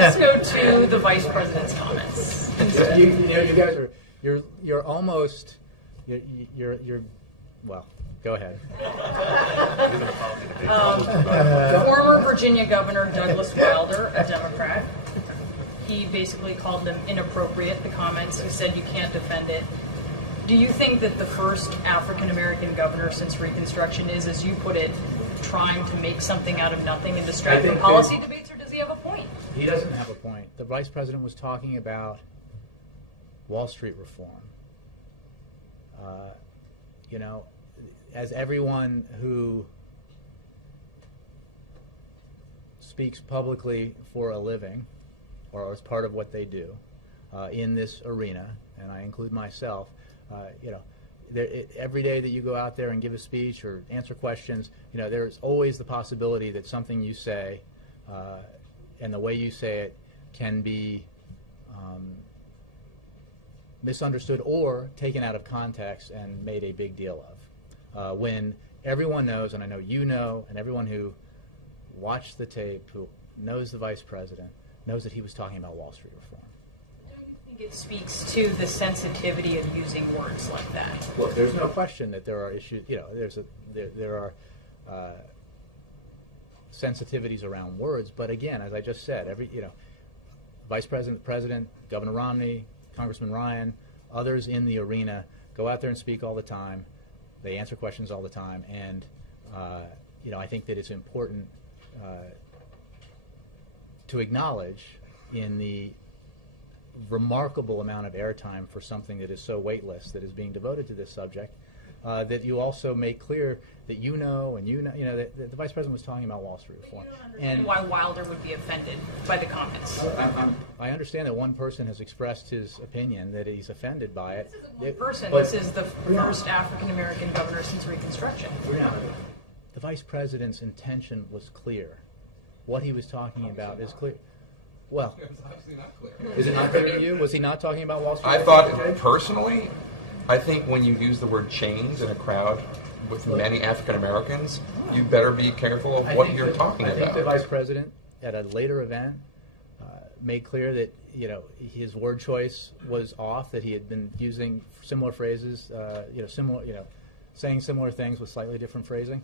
let's go to the Vice President's comments. You guys are you're almost you're well. Go ahead. Former Virginia Governor Douglas Wilder, a Democrat, he basically called them inappropriate, the comments. He said you can't defend it. Do you think that the first African-American governor since Reconstruction is, as you put it, trying to make something out of nothing in distracting policy debates, or does he have a point? He doesn't have a point. The Vice President was talking about Wall Street reform. As everyone who speaks publicly for a living, or as part of what they do in this arena, and I include myself, every day that you go out there and give a speech or answer questions, there's always the possibility that something you say and the way you say it can be misunderstood or taken out of context and made a big deal of. When everyone knows, and I know you know, and everyone who watched the tape, who knows the Vice President, knows that he was talking about Wall Street reform. I think it speaks to the sensitivity of using words like that. Look, there's no question that there are issues. There are sensitivities around words. But again, as I just said, Vice President, President, Governor Romney, Congressman Ryan, others in the arena go out there and speak all the time. They answer questions all the time, and I think that it's important to acknowledge in the remarkable amount of airtime for something that is so weightless that is being devoted to this subject, that you also make clear that that the Vice President was talking about Wall Street reform. And why Wilder would be offended by the comments. I understand that one person has expressed his opinion that he's offended by it. This isn't one person. This is the first African-American governor since Reconstruction. The Vice President's intention was clear. What he was talking about is clear. Well, it's actually not clear. Is it not clear to you? Was he not talking about Wall Street? I thought, personally, I think when you use the word chains in a crowd with many African Americans, you better be careful of what you're talking about. I think the Vice President, at a later event, made clear that his word choice was off, that he had been using similar phrases, saying similar things with slightly different phrasing.